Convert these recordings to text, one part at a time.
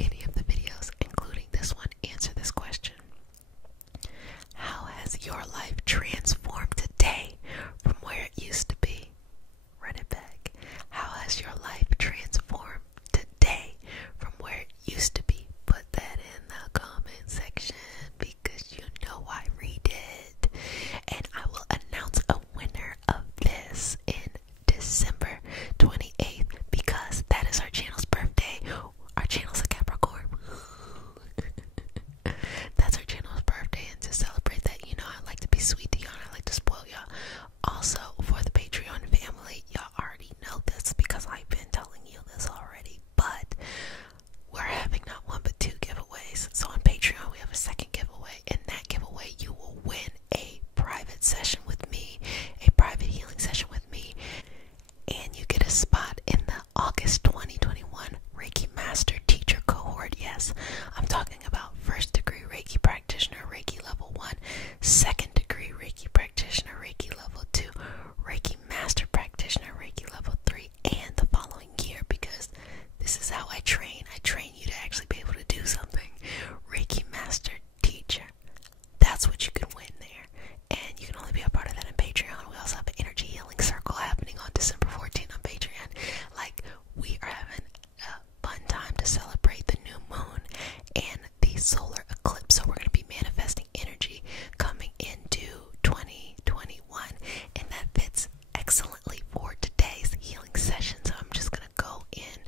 any of the videos, including this one, answer this question. How has your life transformed today from where it used to be? Run it back. How has your life transformed today from where it used to be? Put that in the comment section because you know I read it. And I will announce a winner of this in December 28th because that is our channel's birthday. Our channel's a Capricorn. That's our channel's birthday, and to celebrate that, you know, I like to be sweet to y'all and I like to spoil y'all. Also, for the Patreon family, y'all already know this because I've been telling you this already, but we're having not one but two giveaways. So on Patreon, we have a second giveaway. In that giveaway, you will win a private session with me, a private healing session with me, and you get a spot in the August 2021 Reiki Master Teacher cohort. Yes, I'm talking about first degree Reiki practitioner, Reiki level 1, second degree Reiki practitioner, Reiki level 2, Reiki Master practitioner, Reiki level 3, and the following year, because this is how I train. I train you to actually be able to do something. Reiki Master Teacher. That's what you can win there. And you can only be a part of that in Patreon. We also have an energy healing circle happening on December 14th on Patreon. Like, we are having a fun time to celebrate the new moon and the solar eclipse. So we're going to be manifesting energy coming into 2021. And that fits excellently for today's healing session. So I'm just going to go in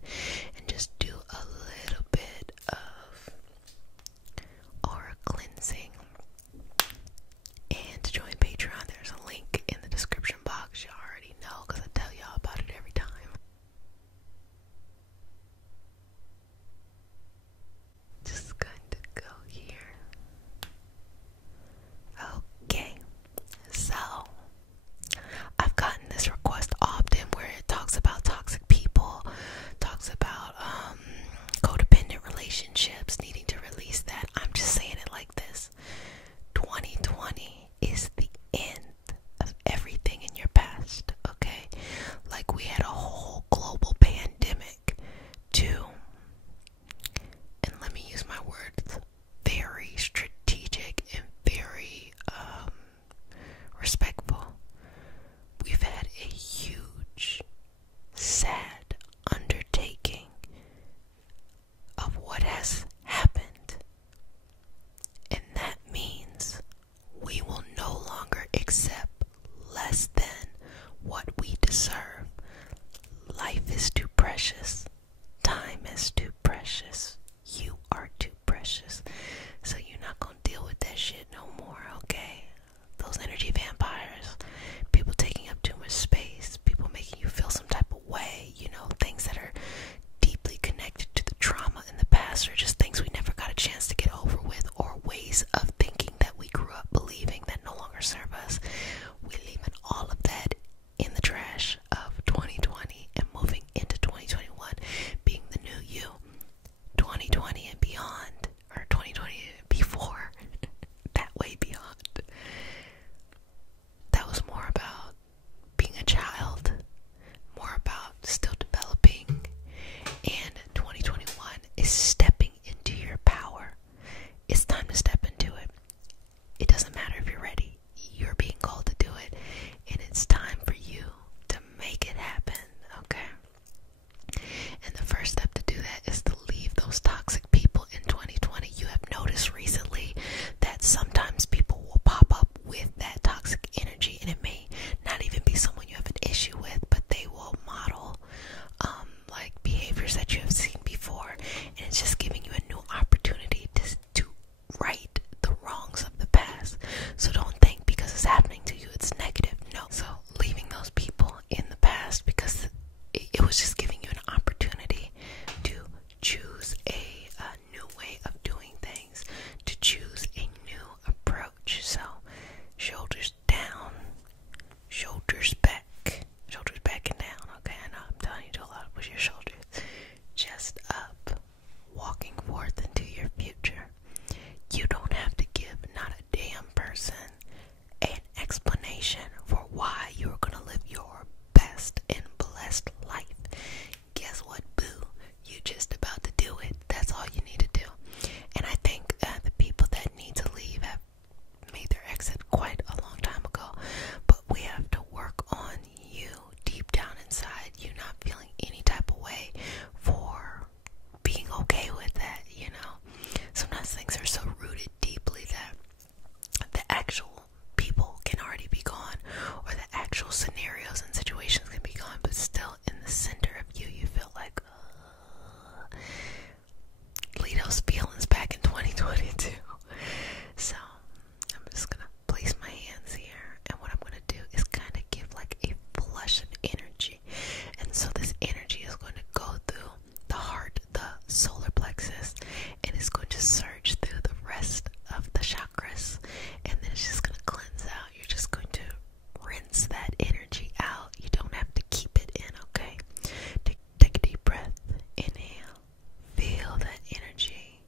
and just do a little bit of aura cleansing. And to join Patreon, there's a link in the description box. You already know because I tell y'all about it every time. Just going to go here. Okay, so I've gotten this request often where it talks about toxic people, talks about codependent relationships, needing to release that. I'm just saying it like this. 2020 is the end of everything in your past, okay? Like, we had a whole global pandemic too. And let me use my words, very strategic and very respectful. We've had a huge, sad undertaking of what has happened. And that means we will no longer accept less than what we deserve. Life is too precious. Time is too precious. You are too precious. So you're not going to deal with that shit no more, okay? Those energy vampires, people taking up too much space, people making you feel some type of way, you know, things that are deeply connected to the trauma in the past, or just things we never got a chance to get over with, or ways of thinking that we grew up believing that no longer serve us. We're leaving all of that in the trash of 2020 and moving into 2021, being the new you. 2020 and beyond, or 2020 and before, that way beyond. That was more about being a child, more about still developing, and 2021 is stepping into your power. It's time to step into it. It doesn't matter if you're ready. You're being called to do it, and it's time for you to make it happen, okay? And the first step to do that is to leave those toxic people in 2020. You have noticed recently that sometimes people will pop up with that toxic energy, and it may not even be someone you have an issue with, but they will model like behaviors that you have seen before, and it's just giving you a new opportunity to right the wrongs of the past. So don't think because it's happening to you it's negative. No. So leaving those people in the past because it was just giving you an opportunity to choose a new way of doing things, to choose a new approach. So shoulders down, shoulders back and down. Okay, I know I'm telling you to do a lot with your shoulders. Chest up, walking forth into your future. You don't have to give not a damn person an explanation for why you're gonna live your best and blessed life. Guess what, boo? You just about to do it. That's all you need. those feelings back in 2022. So I'm just gonna place my hands here, and what I'm gonna do is kind of give like a flush of energy. And so this energy is going to go through the heart, the solar plexus, and it's going to surge through the rest of the chakras, and then it's just going to cleanse out. You're just going to rinse that energy out. You don't have to keep it in, okay? Take a deep breath. Inhale. Feel that energy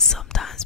sometimes